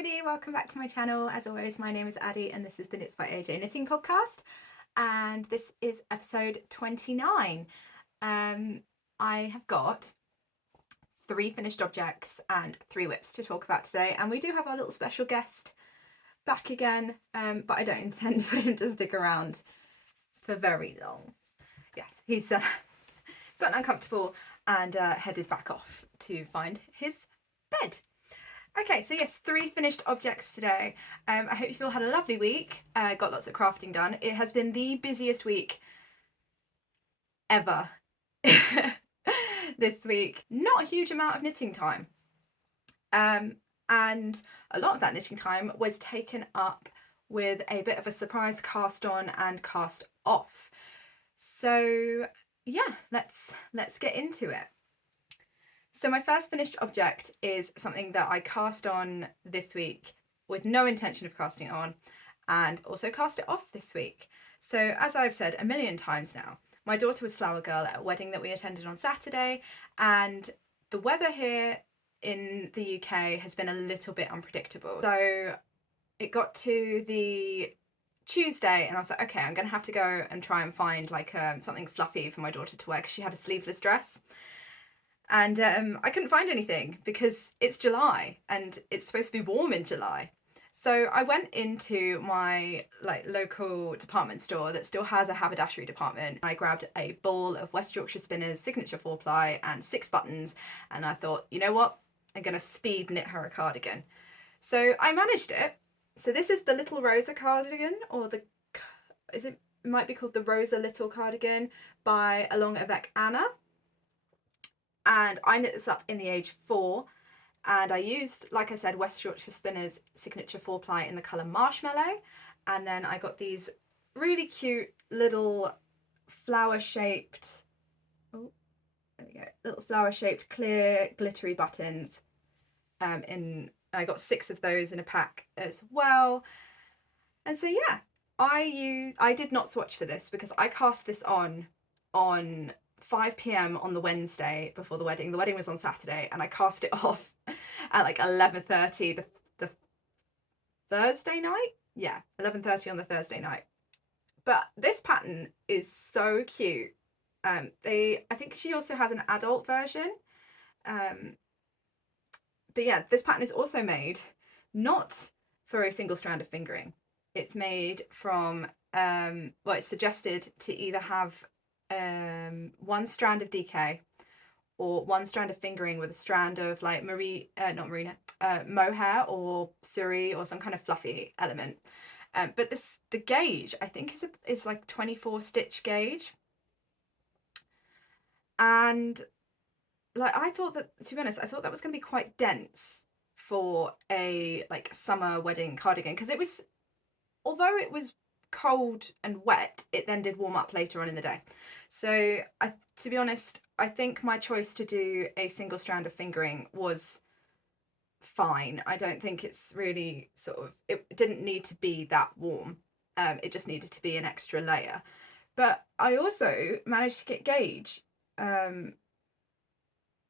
everybody, welcome back to my channel. As always, my name is Addie and this is the Knits by AJ Knitting podcast, and this is episode 29. I have got 3 finished objects and 3 whips to talk about today, and we do have our little special guest back again, but I don't intend for him to stick around for very long. Yes, he's gotten uncomfortable and headed back off to find his bed. Okay, so yes, 3 finished objects today. I hope you've all had a lovely week, got lots of crafting done. It has been the busiest week ever this week. Not a huge amount of knitting time. And a lot of that knitting time was taken up with a bit of a surprise cast on and cast off. So yeah, let's get into it. So my first finished object is something that I cast on this week with no intention of casting it on, and also cast it off this week. So as I've said a million times now, my daughter was flower girl at a wedding that we attended on Saturday, and the weather here in the UK has been a little bit unpredictable. So it got to the Tuesday and I was like, okay, I'm gonna have to go and try and find like something fluffy for my daughter to wear because she had a sleeveless dress. And I couldn't find anything because it's July and it's supposed to be warm in July. So I went into my local department store that still has a haberdashery department. I grabbed a ball of West Yorkshire Spinners signature 4-ply and 6 buttons, and I thought, you know what, I'm gonna speed knit her a cardigan. So I managed it. So this is the little Rosa cardigan, or it might be called the Rosa Little Cardigan by Along AVEC Anna. And I knit this up in the age 4, and I used, like I said, West Yorkshire Spinners signature 4-ply in the colour Marshmallow, and then I got these really cute little flower-shaped, oh, there we go, little flower-shaped clear glittery buttons. I got 6 of those in a pack as well. And so yeah, I did not swatch for this because I cast this on 5 p.m. on the Wednesday before the wedding. The wedding was on Saturday, and I cast it off at like 11:30 the Thursday night. Yeah, 11:30 on the Thursday night. But this pattern is so cute. I think she also has an adult version. But yeah, this pattern is also made not for a single strand of fingering. It's made from well, it's suggested to either have 1 strand of DK or 1 strand of fingering with a strand of like mohair or suri or some kind of fluffy element. But the gauge I think is like 24 stitch gauge, and like I thought that, to be honest, I thought that was going to be quite dense for a like summer wedding cardigan, because it was, although it was cold and wet, it then did warm up later on in the day. So to be honest, I think my choice to do a single strand of fingering was fine. I don't think it's really it didn't need to be that warm. It just needed to be an extra layer. But I also managed to get gauge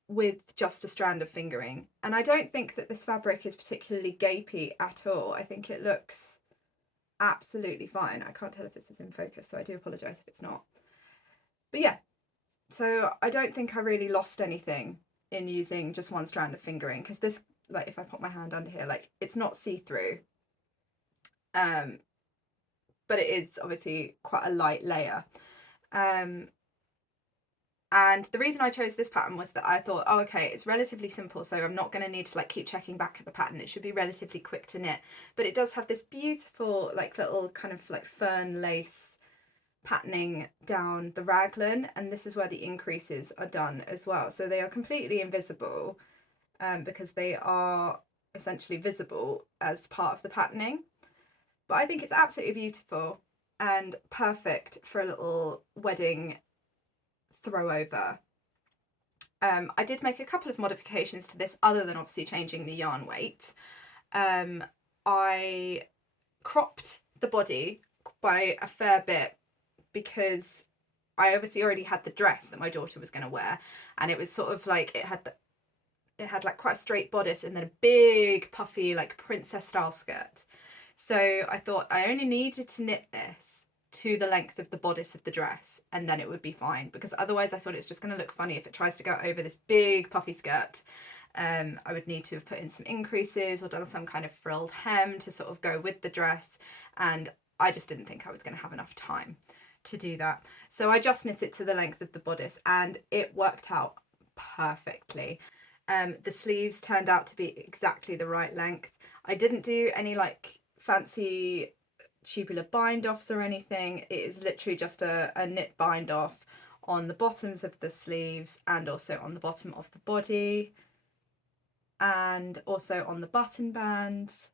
with just a strand of fingering, and I don't think that this fabric is particularly gapey at all. I think it looks absolutely fine. I can't tell if this is in focus, so I do apologise if it's not. But yeah, so I don't think I really lost anything in using just 1 strand of fingering, because this, like if I put my hand under here, like it's not see-through, but it is obviously quite a light layer. And the reason I chose this pattern was that I thought, oh, okay, it's relatively simple, so I'm not going to need to like keep checking back at the pattern. It should be relatively quick to knit. But it does have this beautiful like little kind of like fern lace patterning down the raglan, and this is where the increases are done as well. So they are completely invisible because they are essentially visible as part of the patterning. But I think it's absolutely beautiful and perfect for a little wedding throw over. I did make a couple of modifications to this other than obviously changing the yarn weight. I cropped the body by a fair bit because I obviously already had the dress that my daughter was going to wear, and it was sort of like it it had like quite a straight bodice and then a big puffy like princess style skirt. So I thought I only needed to knit this to the length of the bodice of the dress and then it would be fine, because otherwise I thought it's just going to look funny if it tries to go over this big puffy skirt. I would need to have put in some increases or done some kind of frilled hem to sort of go with the dress, and I just didn't think I was going to have enough time to do that. So I just knit it to the length of the bodice and it worked out perfectly. The sleeves turned out to be exactly the right length. I didn't do any like fancy tubular bind offs or anything. It is literally just a knit bind off on the bottoms of the sleeves and also on the bottom of the body and also on the button bands.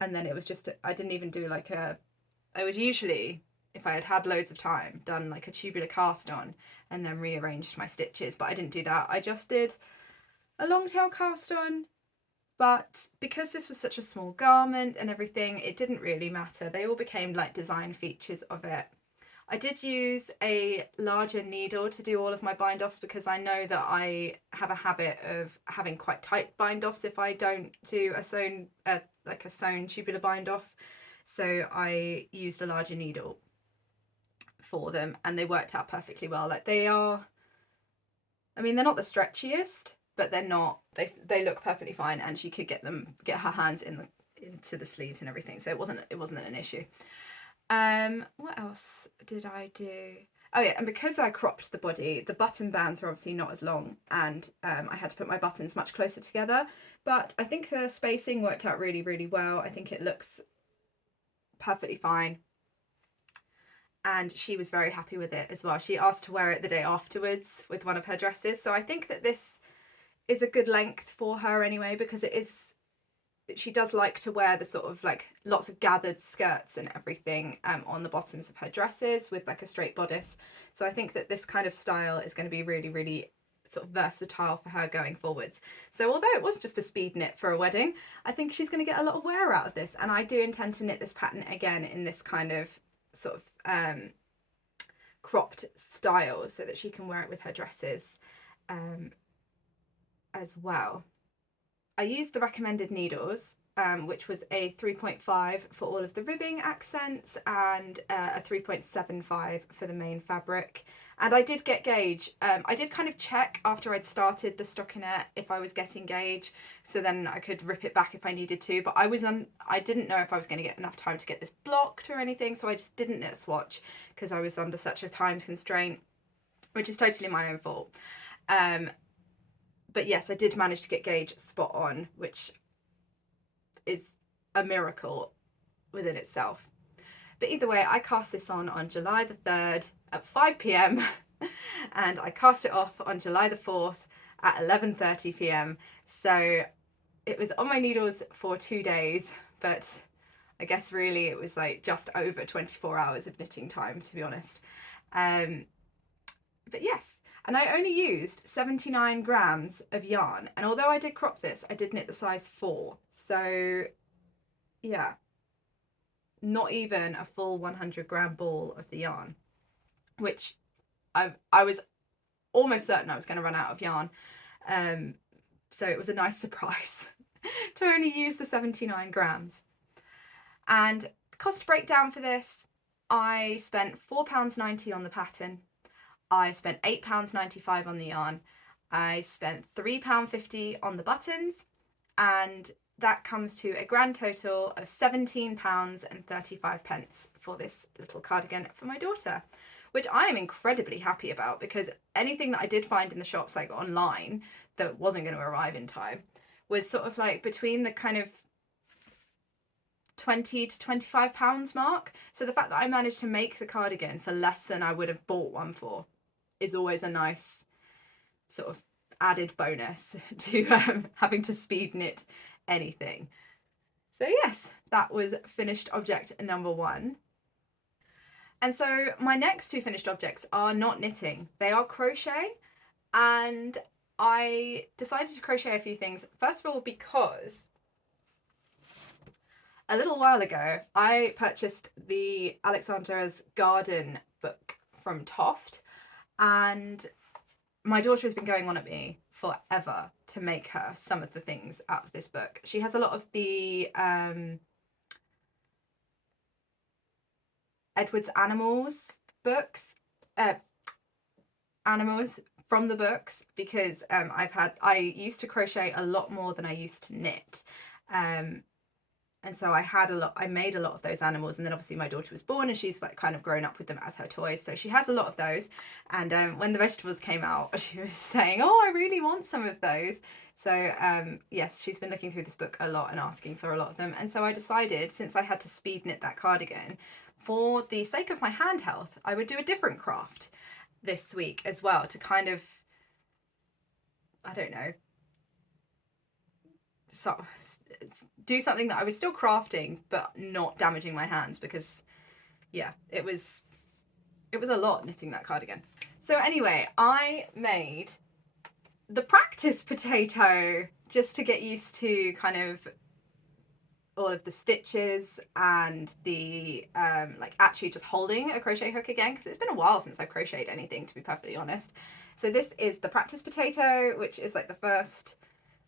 And then it was just, I didn't even do like I would usually, if I had had loads of time, done like a tubular cast on and then rearranged my stitches, but I didn't do that. I just did a long tail cast on, but because this was such a small garment and everything, it didn't really matter. They all became like design features of it. I did use a larger needle to do all of my bind offs because I know that I have a habit of having quite tight bind offs if I don't do a sewn, like a sewn tubular bind off. So I used a larger needle for them and they worked out perfectly well. Like they are, I mean, they're not the stretchiest, but they're not, they look perfectly fine, and she could get her hands into the sleeves and everything. So it wasn't an issue. What else did I do? Oh yeah, and because I cropped the body, the button bands are obviously not as long, and I had to put my buttons much closer together, but I think the spacing worked out really, really well. I think it looks perfectly fine. And she was very happy with it as well. She asked to wear it the day afterwards with one of her dresses. So I think that this is a good length for her anyway, because it is, she does like to wear the sort of like lots of gathered skirts and everything on the bottoms of her dresses with like a straight bodice. So I think that this kind of style is going to be really, really sort of versatile for her going forwards. So although it was just a speed knit for a wedding, I think she's going to get a lot of wear out of this, and I do intend to knit this pattern again in this kind of sort of cropped style so that she can wear it with her dresses as well. I used the recommended needles, which was a 3.5 for all of the ribbing accents and a 3.75 for the main fabric. And I did get gauge. I did kind of check after I'd started the stockinette if I was getting gauge, so then I could rip it back if I needed to. But I didn't know if I was going to get enough time to get this blocked or anything, so I just didn't knit a swatch because I was under such a time constraint, which is totally my own fault. But yes, I did manage to get gauge spot on, which is a miracle within itself. But either way, I cast this on July the 3rd at 5 p.m. and I cast it off on July the 4th at 11:30 p.m. So it was on my needles for 2 days, but I guess really it was like just over 24 hours of knitting time, to be honest. But yes, and I only used 79 grams of yarn, and although I did crop this, I did knit the size 4, so yeah, not even a full 100-gram ball of the yarn, which I was almost certain I was going to run out of yarn, so it was a nice surprise to only use the 79 grams. And cost breakdown for this, I spent £4.90 on the pattern, I spent £8.95 on the yarn, I spent £3.50 on the buttons, and that comes to a grand total of £17.35 for this little cardigan for my daughter, which I am incredibly happy about, because anything that I did find in the shops like online that wasn't going to arrive in time was sort of like between the kind of £20 to £25 mark. So the fact that I managed to make the cardigan for less than I would have bought one for is always a nice sort of added bonus to having to speed knit anything. So yes, that was finished object number 1. And so my next 2 finished objects are not knitting, they are crochet, and I decided to crochet a few things. First of all, because a little while ago I purchased the Alexandra's Garden book from TOFT, and my daughter has been going on at me forever to make her some of the things out of this book. She has a lot of the Edward's Animals books, animals from the books, because I used to crochet a lot more than I used to knit, and so I made a lot of those animals, and then obviously my daughter was born and she's like kind of grown up with them as her toys, so she has a lot of those. And when the vegetables came out, she was saying, oh, I really want some of those. So yes, she's been looking through this book a lot and asking for a lot of them. And so I decided, since I had to speed knit that cardigan, for the sake of my hand health, I would do a different craft this week as well, to kind of, I don't know, do something that I was still crafting but not damaging my hands, because yeah, it was a lot knitting that cardigan. So anyway, I made the practice potato just to get used to kind of all of the stitches and the like actually just holding a crochet hook again, because it's been a while since I've crocheted anything, to be perfectly honest. So this is the practice potato, which is like the first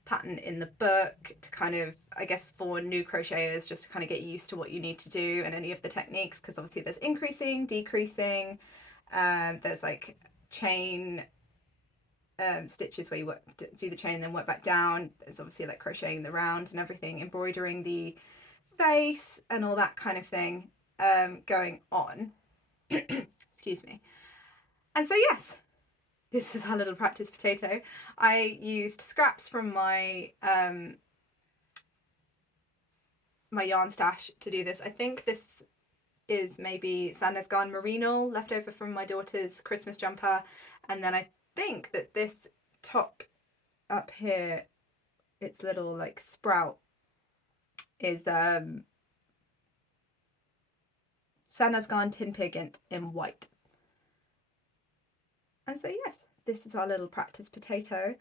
pattern in the book to kind of, I guess, for new crocheters, just to kind of get used to what you need to do and any of the techniques, because obviously there's increasing, decreasing, there's like chain stitches where you do the chain and then work back down. There's obviously like crocheting the round and everything, embroidering the face and all that kind of thing going on. Excuse me. And so yes, this is our little practice potato. I used scraps from my my yarn stash to do this. I think this is maybe Sandnes Garn Merino left over from my daughter's Christmas jumper, and then I think that this top up here, its little like sprout, is Sandnes Garn Tin Pig in white. And so yes, this is our little practice potato,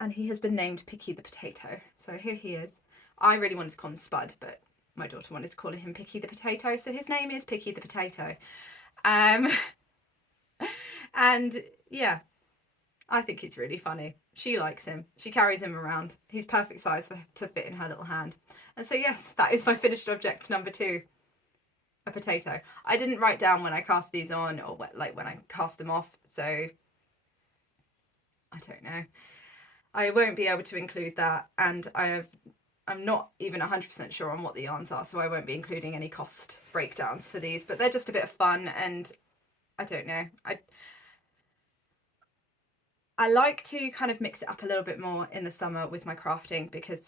and he has been named Picky the Potato. So here he is. I really wanted to call him Spud, but my daughter wanted to call him Picky the Potato, so his name is Picky the Potato. And yeah, I think he's really funny. She likes him. She carries him around. He's perfect size to fit in her little hand. And so yes, that is my finished object number 2, a potato. I didn't write down when I cast these on, or like when I cast them off, so I don't know. I won't be able to include that, and I'm not even 100% sure on what the yarns are, so I won't be including any cost breakdowns for these, but they're just a bit of fun, and I don't know. I like to kind of mix it up a little bit more in the summer with my crafting, because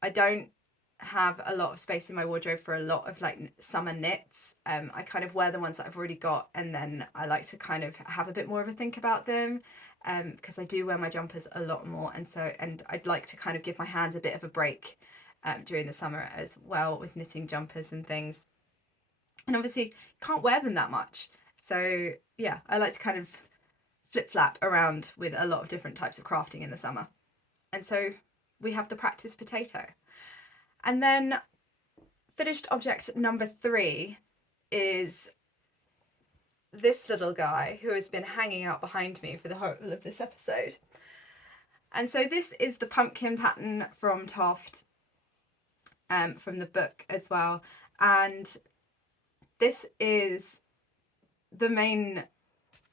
I don't have a lot of space in my wardrobe for a lot of like summer knits. I kind of wear the ones that I've already got, and then I like to kind of have a bit more of a think about them, because I do wear my jumpers a lot more, and I'd like to kind of give my hands a bit of a break during the summer as well with knitting jumpers and things. And obviously can't wear them that much, so yeah, I like to kind of flip-flap around with a lot of different types of crafting in the summer. And so we have the practice potato. And then finished object number 3 is this little guy who has been hanging out behind me for the whole of this episode. And so this is the pumpkin pattern from TOFT, from the book as well. And this is the main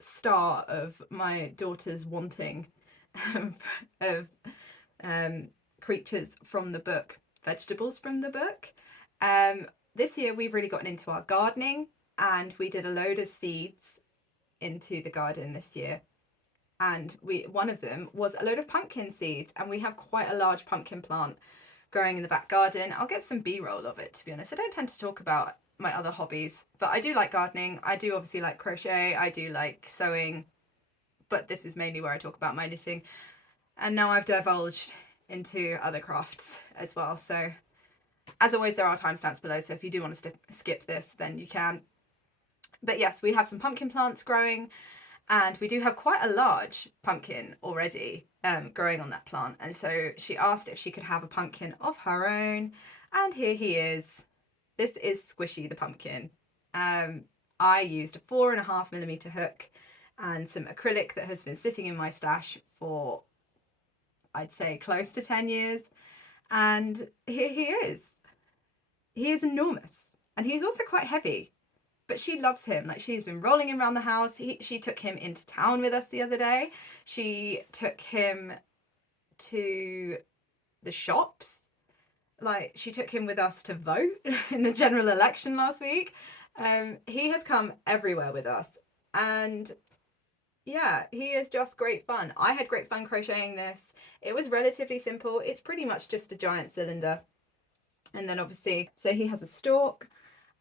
star of my daughter's wanting of creatures from the book, vegetables from the book. This year we've really gotten into our gardening, and we did a load of seeds into the garden this year, and one of them was a load of pumpkin seeds, and we have quite a large pumpkin plant growing in the back garden. I'll get some b-roll of it, to be honest. I don't tend to talk about my other hobbies, but I do like gardening. I do obviously like crochet, I do like sewing, but this is mainly where I talk about my knitting. And now I've divulged into other crafts as well, so as always there are timestamps below, so if you do want to skip this then you can. But yes, we have some pumpkin plants growing, and we do have quite a large pumpkin already growing on that plant, and so she asked if she could have a pumpkin of her own, and here he is. This is Squishy the pumpkin. I used a 4.5mm hook, and some acrylic that has been sitting in my stash for, I'd say, close to 10 years. And here he is. He is enormous. And he's also quite heavy. But she loves him. Like, she's been rolling him around the house. She took him into town with us the other day. She took him to the shops. Like, she took him with us to vote in the general election last week. He has come everywhere with us. And yeah, he is just great fun. I had great fun crocheting this. It was relatively simple. It's pretty much just a giant cylinder. And then obviously, so he has a stalk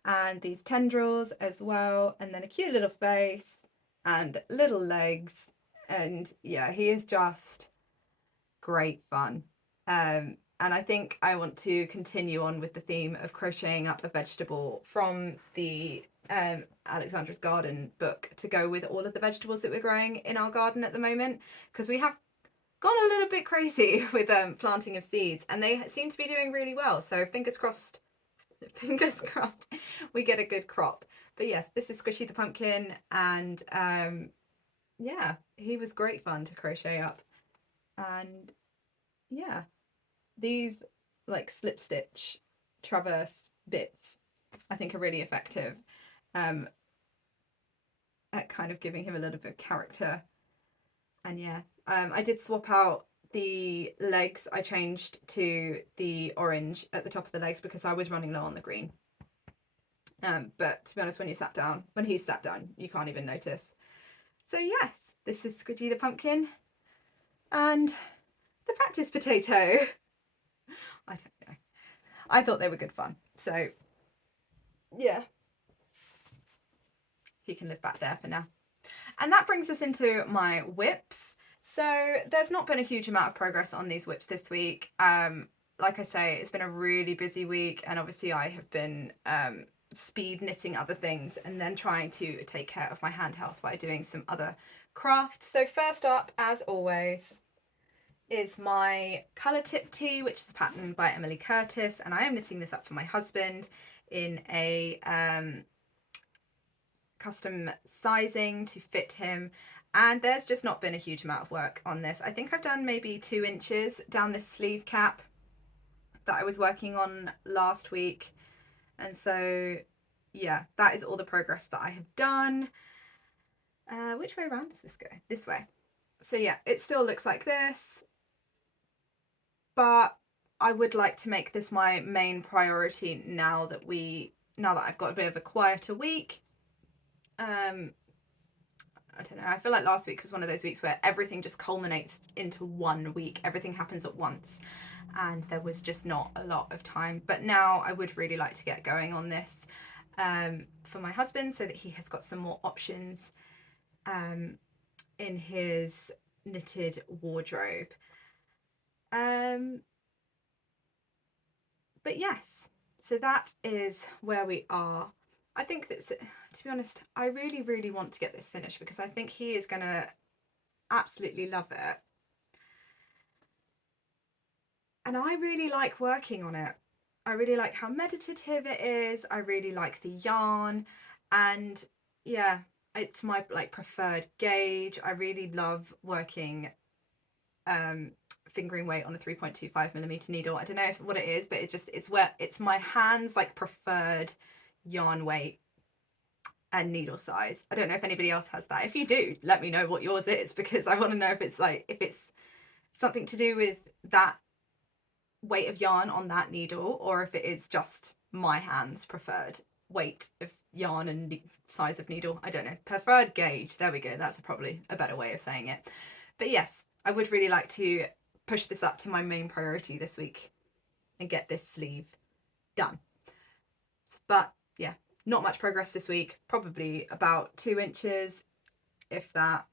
and these tendrils as well, and then a cute little face and little legs. And yeah, he is just great fun. And I think I want to continue on with the theme of crocheting up a vegetable from the Alexandra's Garden book to go with all of the vegetables that we're growing in our garden at the moment, because we have gone a little bit crazy with planting of seeds, and they seem to be doing really well. So fingers crossed we get a good crop. But yes, this is Squishy the pumpkin, and yeah, he was great fun to crochet up. And yeah, these like slip stitch traverse bits I think are really effective at kind of giving him a little bit of character. And yeah, I did swap out the legs. I changed to the orange at the top of the legs because I was running low on the green. But to be honest, when he's sat down, you can't even notice. So yes, this is Squidgy the pumpkin and the practice potato. I don't know. I thought they were good fun. So yeah, he can live back there for now. And that brings us into my whips. So there's not been a huge amount of progress on these whips this week. Like I say, it's been a really busy week, and obviously I have been speed knitting other things and then trying to take care of my hand health by doing some other crafts. So first up, as always, is my colour tip tee, which is a pattern by Emily Curtis, and I am knitting this up for my husband in a custom sizing to fit him. And there's just not been a huge amount of work on this. I think I've done maybe 2 inches down this sleeve cap that I was working on last week. And so yeah, that is all the progress that I have done. Which way around does this go? This way. So yeah, it still looks like this, but I would like to make this my main priority now that I've got a bit of a quieter week. I don't know, I feel like last week was one of those weeks where everything just culminates into one week. Everything happens at once and there was just not a lot of time. But now I would really like to get going on this for my husband so that he has got some more options in his knitted wardrobe. But yes, so that is where we are. I think that's, to be honest, I really, really want to get this finished because I think he is going to absolutely love it. And I really like working on it. I really like how meditative it is. I really like the yarn, and yeah, it's my like preferred gauge. I really love working fingering weight on a 3.25mm needle. I don't know what it is, but it's my hands like preferred yarn weight and needle size. I don't know if anybody else has that. If you do, let me know what yours is, because I want to know if it's something to do with that weight of yarn on that needle, or if it is just my hands preferred weight of yarn and size of needle. I don't know. Preferred gauge. There we go. That's probably a better way of saying it. But yes, I would really like to push this up to my main priority this week and get this sleeve done. But yeah, not much progress this week. Probably about 2 inches, if that.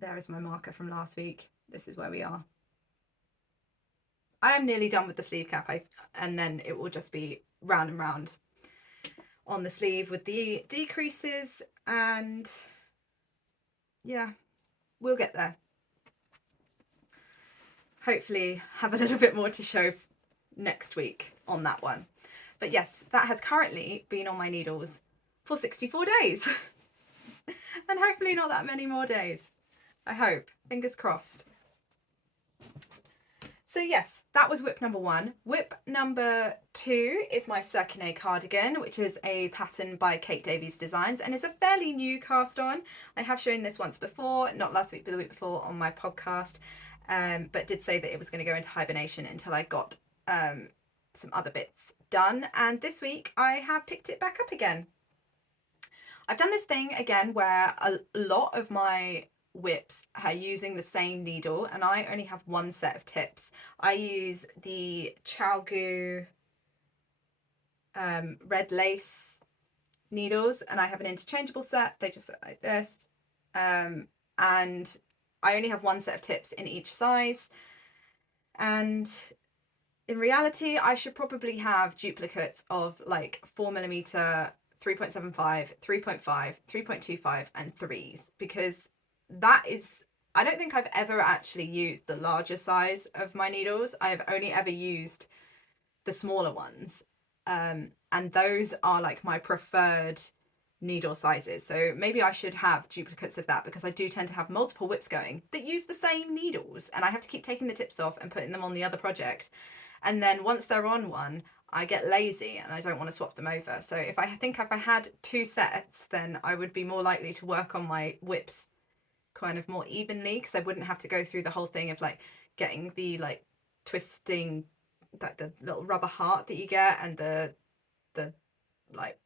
There is my marker from last week. This is where we are. I am nearly done with the sleeve cap, and then it will just be round and round on the sleeve with the decreases, and yeah, we'll get there. Hopefully have a little bit more to show next week on that one. But yes, that has currently been on my needles for 64 days. And hopefully not that many more days. I hope. Fingers crossed. So yes, that was whip number 1. Whip number 2 is my Serkinet Cardigan, which is a pattern by Kate Davies Designs and is a fairly new cast on. I have shown this once before, not last week but the week before on my podcast, but did say that it was going to go into hibernation until I got some other bits done, and this week I have picked it back up again. I've done this thing again where a lot of my whips are using the same needle, and I only have one set of tips. I use the Chalgu red lace needles, and I have an interchangeable set. They just look like this, and I only have one set of tips in each size, and in reality I should probably have duplicates of like 4mm, 3.75, 3.5, 3.25 and 3s, because that is, I don't think I've ever actually used the larger size of my needles. I've only ever used the smaller ones, and those are like my preferred needle sizes. So maybe I should have duplicates of that, because I do tend to have multiple whips going that use the same needles, and I have to keep taking the tips off and putting them on the other project, and then once they're on one I get lazy and I don't want to swap them over. So if I had 2 sets, then I would be more likely to work on my whips kind of more evenly, because I wouldn't have to go through the whole thing of like getting the like twisting, like the little rubber heart that you get, and the like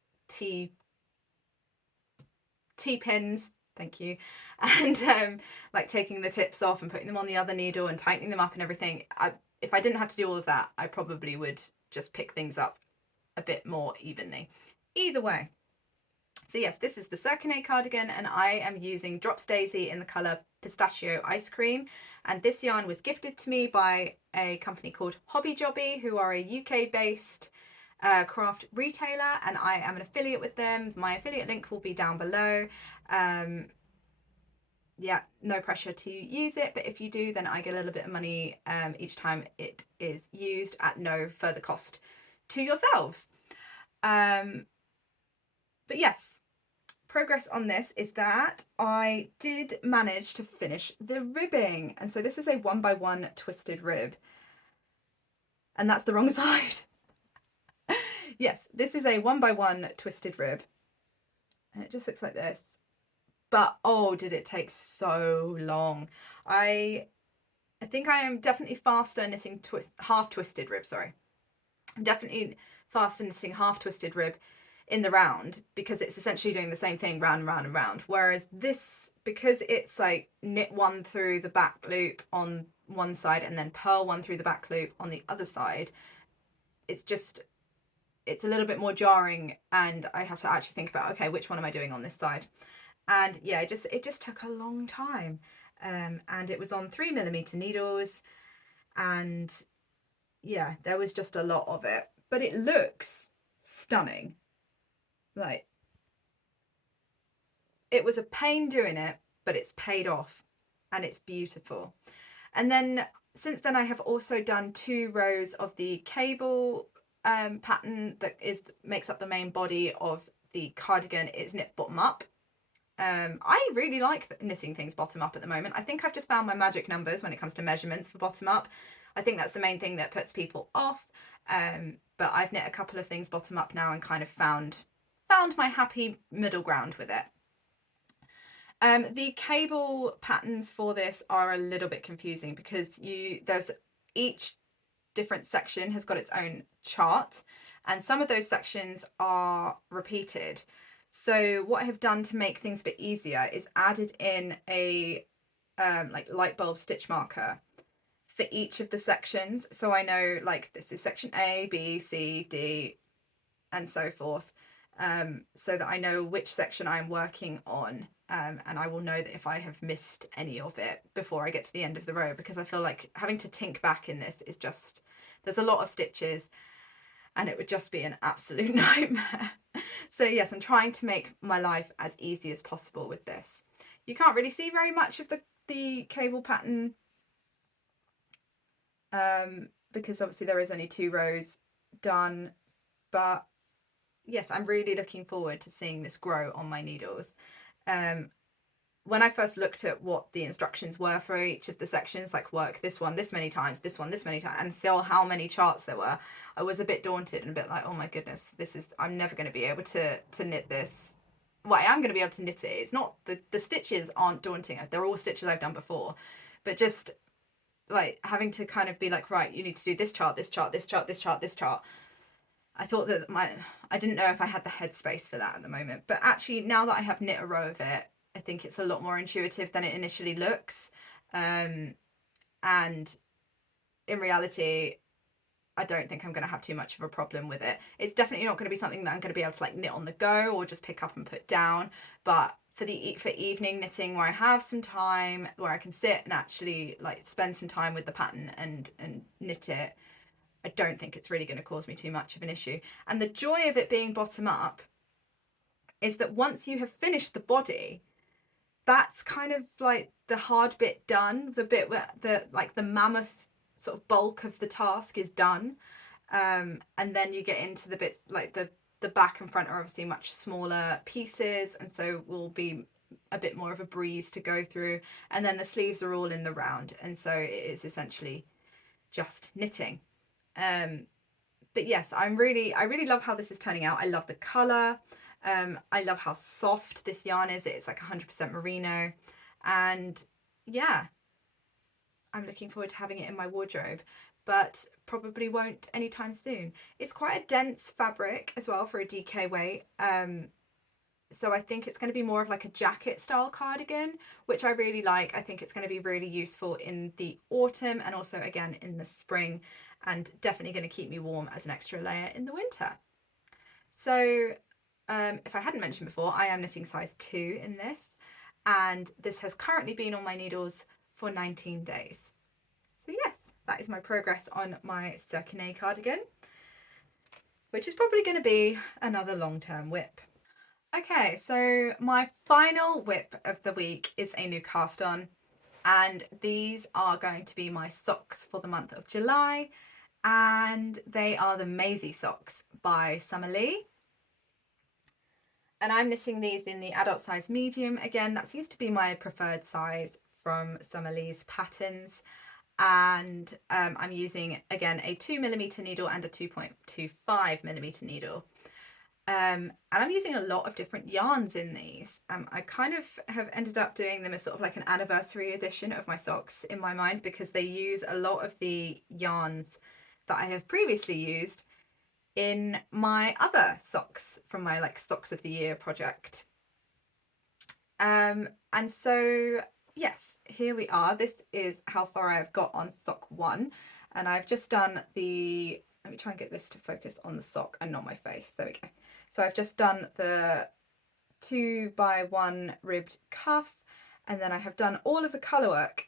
T-pins, thank you, and like taking the tips off and putting them on the other needle and tightening them up and everything. If I didn't have to do all of that, I probably would just pick things up a bit more evenly. Either way. So yes, this is the Serkinet Cardigan, and I am using Drops Daisy in the colour Pistachio Ice Cream, and this yarn was gifted to me by a company called Hobby Jobby, who are a UK based craft retailer, and I am an affiliate with them. My affiliate link will be down below. Yeah, no pressure to use it, but if you do, then I get a little bit of money each time it is used at no further cost to yourselves. But yes, progress on this is that I did manage to finish the ribbing, and so this is a 1x1 twisted rib, and that's the wrong side. Yes, this is a 1x1 twisted rib, and it just looks like this. But oh, did it take so long. I think I am definitely faster knitting half twisted rib, sorry. I'm definitely faster knitting half twisted rib in the round, because it's essentially doing the same thing round and round and round. Whereas this, because it's like knit one through the back loop on one side and then purl one through the back loop on the other side, it's a little bit more jarring, and I have to actually think about, okay, which one am I doing on this side? And yeah, it just took a long time, and it was on 3mm needles, and yeah, there was just a lot of it, but it looks stunning. Like, it was a pain doing it, but it's paid off and it's beautiful. And then since then I have also done 2 rows of the cable pattern that makes up the main body of the cardigan. It's knit bottom up. I really like knitting things bottom up at the moment. I think I've just found my magic numbers when it comes to measurements for bottom up. I think that's the main thing that puts people off, but I've knit a couple of things bottom up now and kind of found my happy middle ground with it. The cable patterns for this are a little bit confusing, because each different section has got its own chart, and some of those sections are repeated. So what I have done to make things a bit easier is added in a like light bulb stitch marker for each of the sections, so I know like this is section A, B, C, D and so forth, so that I know which section I'm working on, and I will know that if I have missed any of it before I get to the end of the row, because I feel like having to tink back in this is just, there's a lot of stitches and it would just be an absolute nightmare. So yes, I'm trying to make my life as easy as possible with this. You can't really see very much of the cable pattern, because obviously there is only 2 rows done, but yes, I'm really looking forward to seeing this grow on my needles. when I first looked at what the instructions were for each of the sections, like work this one this many times, this one this many times, and still how many charts there were, I was a bit daunted and a bit like, oh my goodness, I'm never going to be able to knit this. Well, I am going to be able to knit it. It's not, the stitches aren't daunting. They're all stitches I've done before, but just like having to kind of be like, right, you need to do this chart, this chart, this chart, this chart, this chart. I thought that I didn't know if I had the headspace for that at the moment, but actually now that I have knit a row of it, I think it's a lot more intuitive than it initially looks. And in reality, I don't think I'm going to have too much of a problem with it. It's definitely not going to be something that I'm going to be able to like knit on the go or just pick up and put down. But for evening knitting, where I have some time, where I can sit and actually like spend some time with the pattern and knit it, I don't think it's really going to cause me too much of an issue. And the joy of it being bottom up is that once you have finished the body, that's kind of like the hard bit done, the bit where the mammoth sort of bulk of the task is done. And then you get into the bits like the back and front are obviously much smaller pieces, and so will be a bit more of a breeze to go through. And then the sleeves are all in the round, and so it is essentially just knitting. But yes, I really love how this is turning out. I love the colour. I love how soft this yarn is. It's like 100% merino, and yeah, I'm looking forward to having it in my wardrobe, but probably won't anytime soon. It's quite a dense fabric as well for a DK weight. So I think it's going to be more of like a jacket style cardigan, which I really like. I think it's going to be really useful in the autumn and also again in the spring, and definitely going to keep me warm as an extra layer in the winter. So if I hadn't mentioned before, I am knitting size 2 in this, and this has currently been on my needles for 19 days. So yes, that is my progress on my Serkinet cardigan, which is probably going to be another long-term whip. Okay, so my final whip of the week is a new cast on, and these are going to be my socks for the month of July, and they are the Mazie Socks by Summer Lee. And I'm knitting these in the adult size medium. Again, that seems to be my preferred size from Summer Lee's patterns. And I'm using, again, a 2mm needle and a 2.25mm needle. And I'm using a lot of different yarns in these. I kind of have ended up doing them as sort of like an anniversary edition of my socks in my mind, because they use a lot of the yarns that I have previously used in my other socks from my like socks of the year project. And so yes, here we are. This is how far I've got on sock 1, and I've just done the, let me try and get this to focus on the sock and not my face. There we go. So I've just done the 2x1 ribbed cuff, and then I have done all of the colour work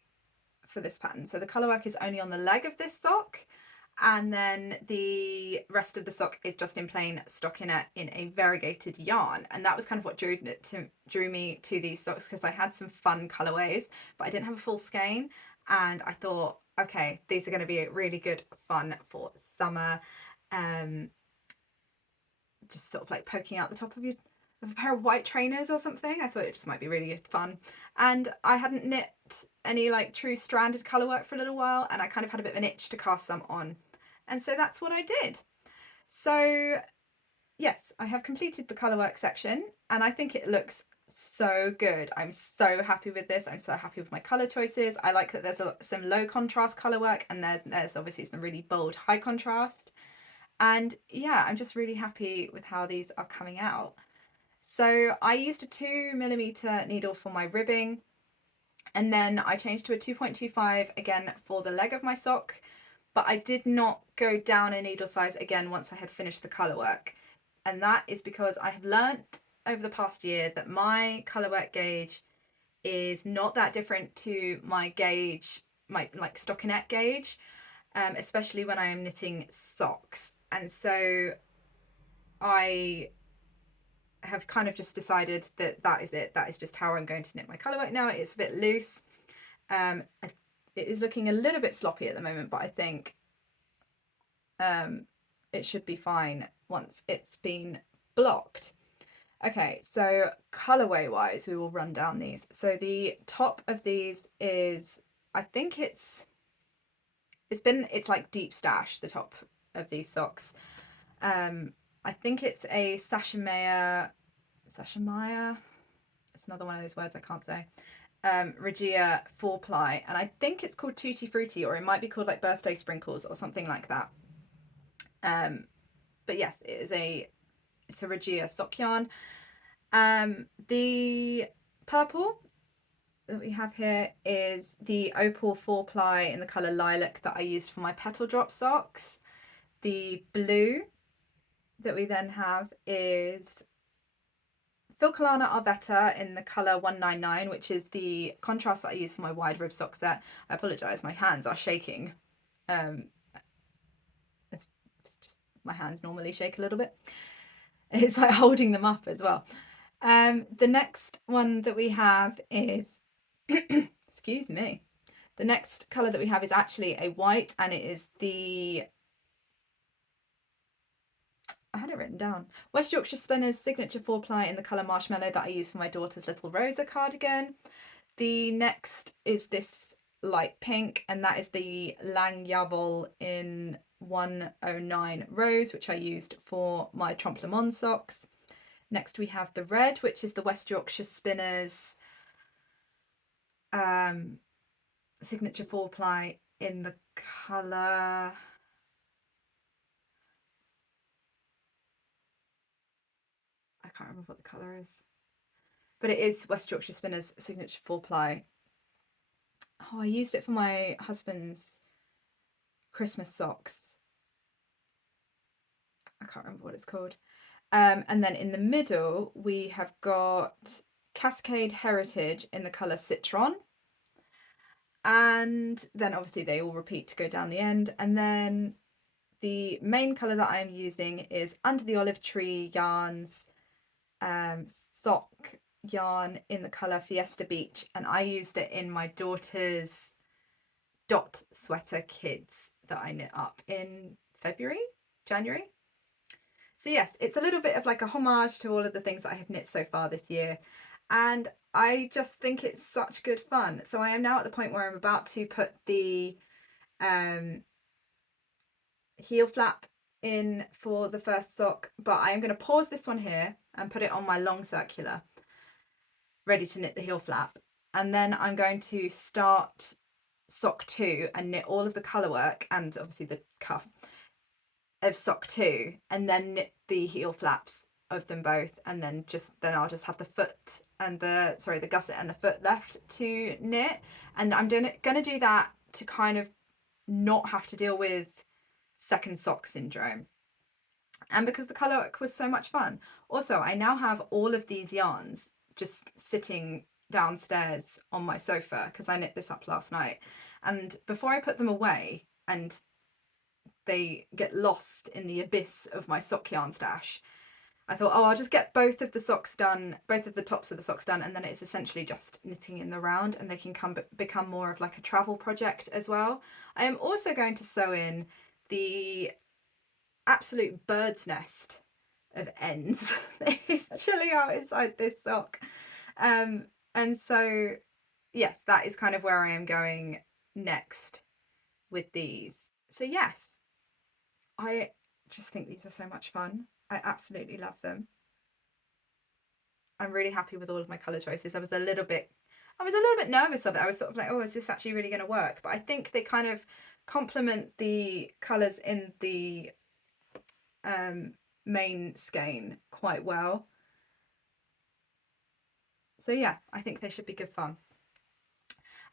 for this pattern. So the colour work is only on the leg of this sock, and then the rest of the sock is just in plain stockinette in a variegated yarn. And that was kind of what drew me to these socks, because I had some fun colorways, but I didn't have a full skein, and I thought, okay, these are going to be really good fun for summer. Just sort of like poking out the top of a pair of white trainers or something. I thought it just might be really good fun. And I hadn't knit any like true stranded colour work for a little while, and I kind of had a bit of an itch to cast some on. And so that's what I did. So yes, I have completed the colour work section, and I think it looks so good. I'm so happy with this. I'm so happy with my colour choices. I like that there's some low contrast colour work, and there's obviously some really bold high contrast. And yeah, I'm just really happy with how these are coming out. So I used a 2mm needle for my ribbing, and then I changed to a 2.25 again for the leg of my sock, but I did not go down a needle size again once I had finished the colour work. And that is because I have learnt over the past year that my colour work gauge is not that different to my gauge, my like stockinette gauge, especially when I am knitting socks. And so I have kind of just decided that that is it. That is just how I'm going to knit my colour work now. It's a bit loose. It is looking a little bit sloppy at the moment, but I think it should be fine once it's been blocked. Okay, so colorway wise, we will run down these. So the top of these is, I think it's like deep stash, the top of these socks. I think it's a Sashimaya, it's another one of those words I can't say. Regia 4-ply, and I think it's called Tutti Frutti, or it might be called like birthday sprinkles or something like that. But yes, it's a Regia sock yarn. The purple that we have here is the Opal 4-ply in the colour Lilac that I used for my petal drop socks. The blue that we then have is Filcolana Arvetta in the colour 199, which is the contrast that I use for my wide rib sock set. I apologise, my hands are shaking. It's just my hands normally shake a little bit. It's like holding them up as well. The next one that we have is, excuse me, the next colour that we have is actually a white, and it is the, I had it written down, West Yorkshire Spinners Signature 4-ply in the colour Marshmallow that I use for my daughter's little Rosa cardigan. The next is this light pink, and that is the Lang Yavel in 109 Rose, which I used for my Trompe le Monde socks. Next we have the red, which is the West Yorkshire Spinners Signature 4-ply in the colour, I can't remember what the colour is, but it is West Yorkshire Spinners Signature 4-ply. Oh, I used it for my husband's Christmas socks. I can't remember what it's called. And then in the middle we have got Cascade Heritage in the colour Citron. And then obviously they all repeat to go down the end. And then the main colour that I'm using is Under the Olive Tree Yarns sock yarn in the colour Fiesta Beach, and I used it in my daughter's dot sweater kids that I knit up in January. So yes, it's a little bit of like a homage to all of the things that I have knit so far this year, and I just think it's such good fun. So I am now at the point where I'm about to put the heel flap in for the first sock, but I am going to pause this one here and put it on my long circular, ready to knit the heel flap, and then I'm going to start sock 2 and knit all of the colour work and obviously the cuff of sock 2, and then knit the heel flaps of them both, and then I'll just have the foot and the gusset and the foot left to knit. And I'm gonna do that to kind of not have to deal with second sock syndrome, and because the colour work was so much fun. Also, I now have all of these yarns just sitting downstairs on my sofa because I knit this up last night, and before I put them away and they get lost in the abyss of my sock yarn stash, I thought, oh, I'll just get both of the socks done, both of the tops of the socks done, and then it's essentially just knitting in the round, and they can become more of like a travel project as well. I am also going to sew in the absolute bird's nest of ends that is chilling out inside this sock. And so yes, that is kind of where I am going next with these. So yes, I just think these are so much fun. I absolutely love them. I'm really happy with all of my colour choices. I was a little bit nervous of it. I was sort of like, oh, is this actually really going to work? But I think they kind of complement the colours in the main skein quite well. So yeah, I think they should be good fun.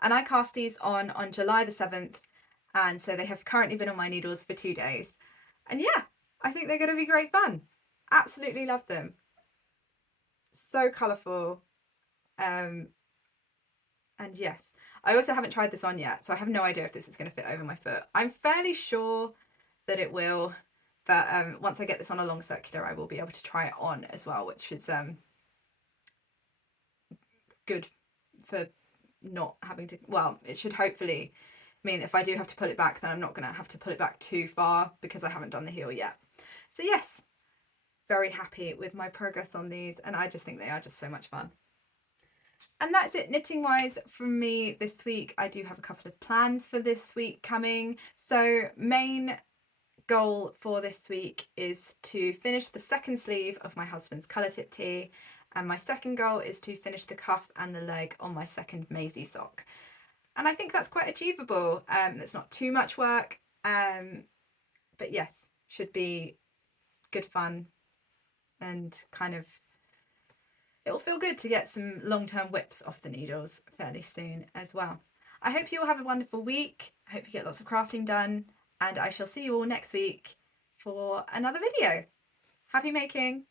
And I cast these on July the 7th, and so they have currently been on my needles for 2 days. And yeah, I think they're going to be great fun. Absolutely love them. So colourful. And yes, I also haven't tried this on yet, so I have no idea if this is going to fit over my foot. I'm fairly sure that it will, but once I get this on a long circular, I will be able to try it on as well, which is good for not having to, well, it should hopefully mean if I do have to pull it back, then I'm not going to have to pull it back too far because I haven't done the heel yet. So yes, very happy with my progress on these, and I just think they are just so much fun. And that's it knitting wise from me this week. I do have a couple of plans for this week coming. So main goal for this week is to finish the second sleeve of my husband's colour tip tee, and my second goal is to finish the cuff and the leg on my second Mazie sock. And I think that's quite achievable. It's not too much work, but yes, should be good fun, and kind of it'll feel good to get some long-term whips off the needles fairly soon as well. I hope you all have a wonderful week. I hope you get lots of crafting done, and I shall see you all next week for another video. Happy making!